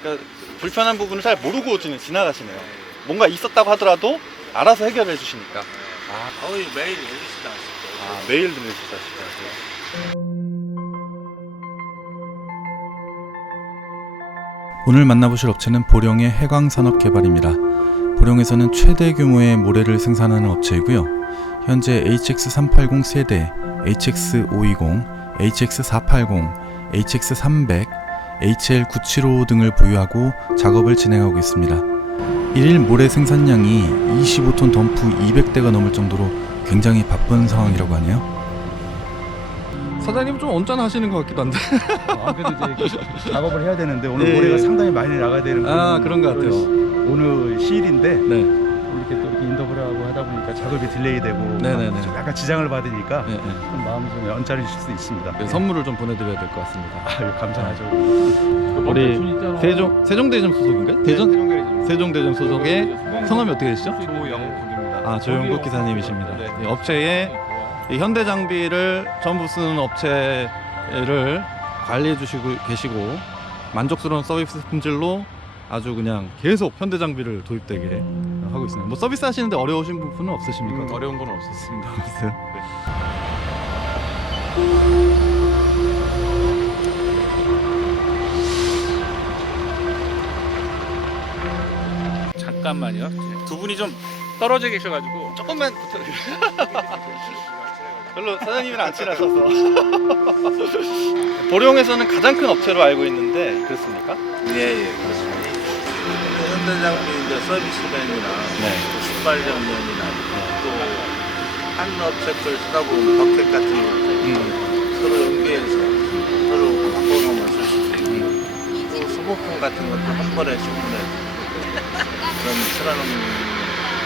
그러니까 불편한 부분을 잘 모르고 지금 지나가시네요. 뭔가 있었다고 하더라도 알아서 해결해 주시니까. 아, 거의 매일 나왔을 아 매일 들으시다시피 오늘 만나보실 업체는 보령의 해광산업개발입니다. 보령에서는 최대 규모의 모래를 생산하는 업체이고요. 현재 HX380 세대, HX520, HX480, HX300, HL975 등을 보유하고 작업을 진행하고 있습니다. 일일 모래 생산량이 25톤 덤프 200대가 넘을 정도로 굉장히 바쁜 상황이라고 하네요. 사장님 좀 언짢아하시는 것 같기도 한데. 아, 그래도 이제 작업을 해야 되는데 오늘 예, 모래가 예. 상당히 많이 나가야 되는 아, 그런 것 같아요. 오늘 시일인데 네. 이렇게 또 이렇게 인터뷰하고 하다 보니까 작업이 딜레이되고 네네네. 좀 약간 지장을 받으니까 네, 네. 좀 마음이 좀 언짢으실 수 있습니다. 네, 선물을 좀 보내드려야 될 것 같습니다. 아유, 감사하죠. 우리 세종 세종대점 소속인가요? 대전 세종대점 소속의 성함이 어떻게 되시죠? 조영국입니다. 아 조영국 기사님이십니다. 이 업체에 이 현대 장비를 전부 쓰는 업체를 관리해 주시고 계시고 만족스러운 서비스 품질로 아주 그냥 계속 현대 장비를 도입되게 하고 있습니다. 뭐 서비스 하시는데 어려우신 부분은 없으십니까? 어려운 건 없었습니다. 없어요. 때 잠깐만요. 두 분이 좀 떨어져 계셔가지고 조금만 별로 사장님이랑 안 친하셔서 보령에서는 가장 큰 업체로 알고 있는데 그렇습니까? 예 예 그렇습니다. 현대장비 이제 서비스면이나 네. 신발장면이나 또한 업체 걸 쓰다 보면 버켓 같은 거 음. 서로 연계해서 서로 바꿔가면 쓸 수도 있고 또 소모품 같은 것도 한 번에 주문해 그런 틀어놓은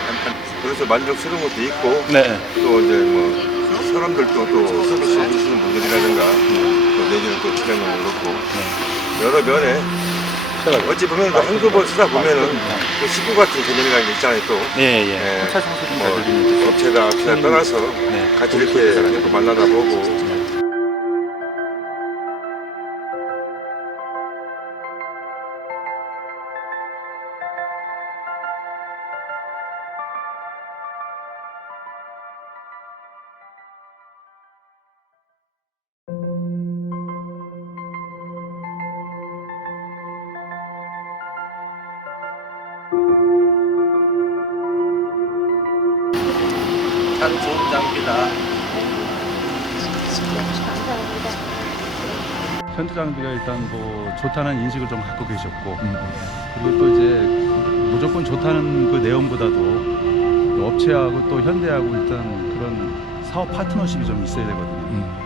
간단 그래서 만족스러운 것도 있고 네. 또 이제 뭐 사람들도 또 서비스 해주시는 분들이라든가 또 내지는 또 차량을 그렇고 여러 면에 어찌 보면 또 한두 번 쓰다 보면은 또 식구 같은 개념이라는 게 있잖아요 또 예, 예. 예. 차 청소 좀 뭐, 업체다 업체다 떠나서 네. 같이 이렇게 또 만나다 보고 참 좋은 장비다. 현대 장비가 일단 뭐 좋다는 인식을 좀 갖고 계셨고 음. 그리고 또 이제 무조건 좋다는 그 내용보다도 또 업체하고 또 현대하고 일단 그런 사업 파트너십이 좀 있어야 되거든요.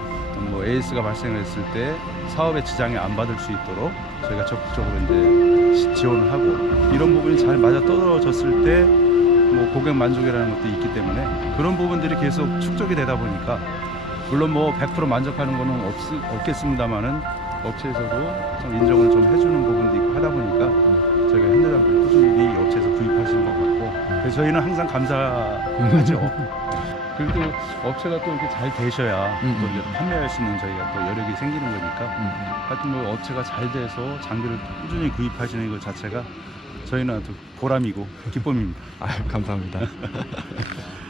음. 뭐 에이스가 발생했을 때 사업에 지장이 안 받을 수 있도록 저희가 적극적으로 이제 시- 지원을 하고 이런 부분이 잘 맞아 떨어졌을 때 뭐 고객 만족이라는 것도 있기 때문에 그런 부분들이 계속 축적이 되다 보니까 물론 뭐 100% 만족하는 거는 없, 없겠습니다만은 업체에서도 좀 인정을 좀 해주는 부분도 있고 하다 보니까 저희가 현대장비 꾸준히 이 업체에서 구입하시는 것 같고 그래서 저희는 항상 감사하죠. 그리고 또 업체가 또 이렇게 잘 되셔야 음, 또 음. 이제 판매할 수 있는 저희가 또 여력이 생기는 거니까 음. 하여튼 뭐 업체가 잘 돼서 장비를 꾸준히 구입하시는 것 자체가 저희는 아주 보람이고 기쁨입니다. 아 감사합니다.